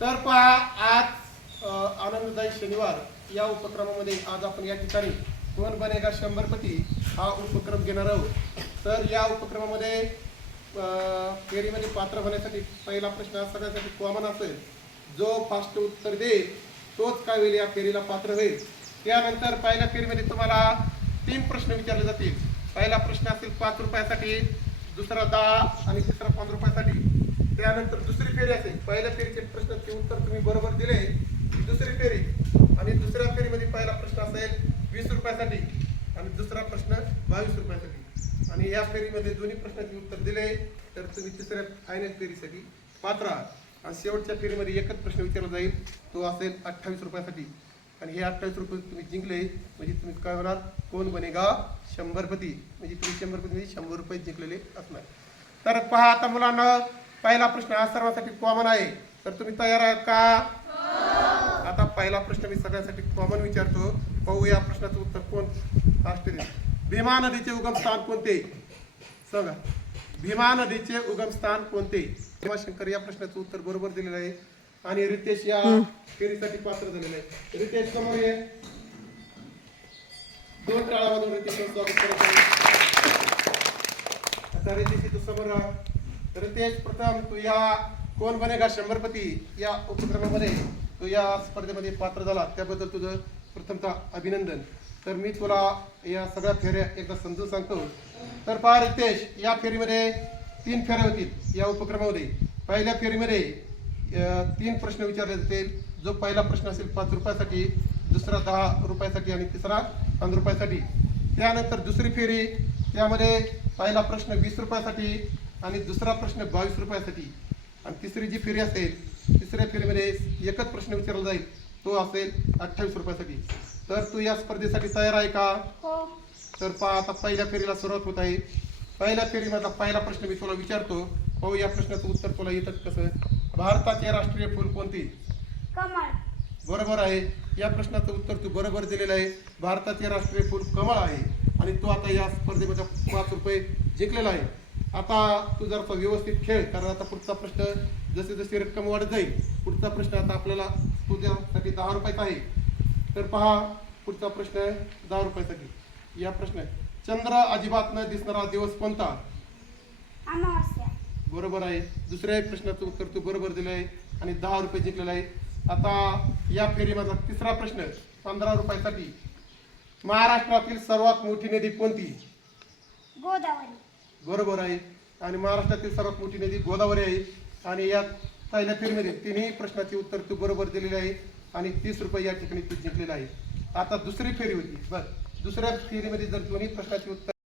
तर पहा आज आनंददायी शनिवार या उपक्रमामध्ये आज आपण या ठिकाणी कोण बनेगा शंभरपती हा उपक्रम घेणार आहोत। तर या उपक्रमामध्ये फेरीमध्ये पात्र होण्यासाठी पहिला प्रश्न सगळ्यांसाठी कॉमन असेल, जो फास्ट उत्तर देईल तोच काय होईल या फेरीला पात्र होईल। त्यानंतर पहिल्या फेरीमध्ये तुम्हाला 3 प्रश्न विचारले जातील। पहिला प्रश्न असेल 5 रुपयासाठी, दुसरा 10 आणि तिसरा 5 रुपयासाठी। त्यानंतर दुसरी फेरी असेल, पहिल्या फेरीचे प्रश्नाचे उत्तर तुम्ही बरोबर दिले दुसरी फेरी, आणि दुसऱ्या फेरीमध्ये पहिला प्रश्न असेल 20 रुपयासाठी आणि दुसरा प्रश्न 22 रुपयासाठी। आणि या फेरीमध्ये दोन्ही प्रश्नाचे उत्तर दिले तर तुम्ही तिसऱ्या फायनल फेरीसाठी पात्र आहात। आणि शेवटच्या फेरीमध्ये एकच प्रश्न विचारला जाईल, तो असेल 28 रुपयासाठी। आणि हे 28 रुपये तुम्ही जिंकले म्हणजे तुम्ही काय होणार, कोण बनेगा शंभरपती, म्हणजे तुम्ही शंभरपती 100 रुपये जिंकलेले असणार। तर पहा आता मुलांना, पहिला प्रश्न हा सर्वांसाठी कॉमन आहे, तर तुम्ही तयार आहात का? आता पहिला प्रश्न मी सगळ्यांसाठी कॉमन विचारतो, पाहू या प्रश्नाचं उत्तर कोण फास्ट देईल। भीमा नदीचे उगमस्थान कोणते? सांगा, भीमा नदीचे उगमस्थान कोणते? शंकर या प्रश्नाचं उत्तर बरोबर दिलेलं आहे आणि रितेश या फेरीसाठी पात्र झालेलं आहे। रितेश समोर ये, 2 काळामधून रितेशचं स्वागत करत आहे। आता रितेश तू समोर राहा। रितेश, प्रथम तू या कोण बनेगा शंभरपती या उपक्रमामध्ये तू या स्पर्धेमध्ये पात्र झाला, त्याबद्दल तुझं प्रथमतः अभिनंदन। तर मी तुला या सगळ्या फेऱ्या एकदा समजून सांगतो। तर पहा रितेश, या फेरीमध्ये 3 फेऱ्या होतील या उपक्रमामध्ये। पहिल्या फेरीमध्ये 3 प्रश्न विचारले जातील, जो पहिला प्रश्न असेल 5 रुपयासाठी, दुसरा 10 रुपयासाठी आणि तिसरा 5 रुपयासाठी। त्यानंतर दुसरी फेरी, त्यामध्ये पहिला प्रश्न 20 रुपयासाठी आणि दुसरा प्रश्न 22 रुपयासाठी। आणि तिसरी जी फेरी असेल, तिसऱ्या फेरीमध्ये एकच प्रश्न विचारला जाईल, तो असेल 28 रुपयासाठी। तर तू या स्पर्धेसाठी तयार आहे का? हो। तर पहा आता पहिल्या फेरीला सुरुवात होत आहे। पहिल्या फेरीमधला पहिला प्रश्न मी तुला विचारतो, पाहू या प्रश्नाचं उत्तर तुला येतं कसं। भारताचे राष्ट्रीय फूल कोणते? कमळ। बरोबर आहे, या प्रश्नाचं उत्तर तू बरोबर दिलेलं आहे। भारताचे राष्ट्रीय फूल कमळ आहे आणि तू आता या स्पर्धेमध्ये 5 रुपये जिंकलेला आहे। आता तू जर व्यवस्थित खेळ, कारण आता पुढचा प्रश्न जसे जशी रक्कम वाढत जाईल, पुढचा प्रश्न आता आपल्याला तुझ्यासाठी 10 रुपयाचा आहे। तर पहा पुढचा प्रश्न 10 रुपयासाठी। या प्रश्न, चंद्र अजिबात न दिसणारा दिवस कोणता? अमावस्या। बरोबर आहे, दुसऱ्या प्रश्नाचं उत्तर तू बरोबर दिलं आहे आणि 10 रुपये जिंकलेला आहे। आता या फेरीमधला तिसरा प्रश्न 15 रुपयासाठी। महाराष्ट्रातील सर्वात मोठी नदी कोणती? गोदावरी। बरोबर आहे, आणि महाराष्ट्रातील सर्वात मोठी नदी गोदावरी आहे। आणि या पहिल्या फेरीमध्ये 3ही प्रश्नाचे उत्तर तू बरोबर दिलेले आहे आणि 30 रुपये या ठिकाणी तू जिंकलेला आहे। आता दुसरी फेरी होती, बरं दुसऱ्या फेरीमध्ये जर दोन्ही प्रश्नाचे उत्तर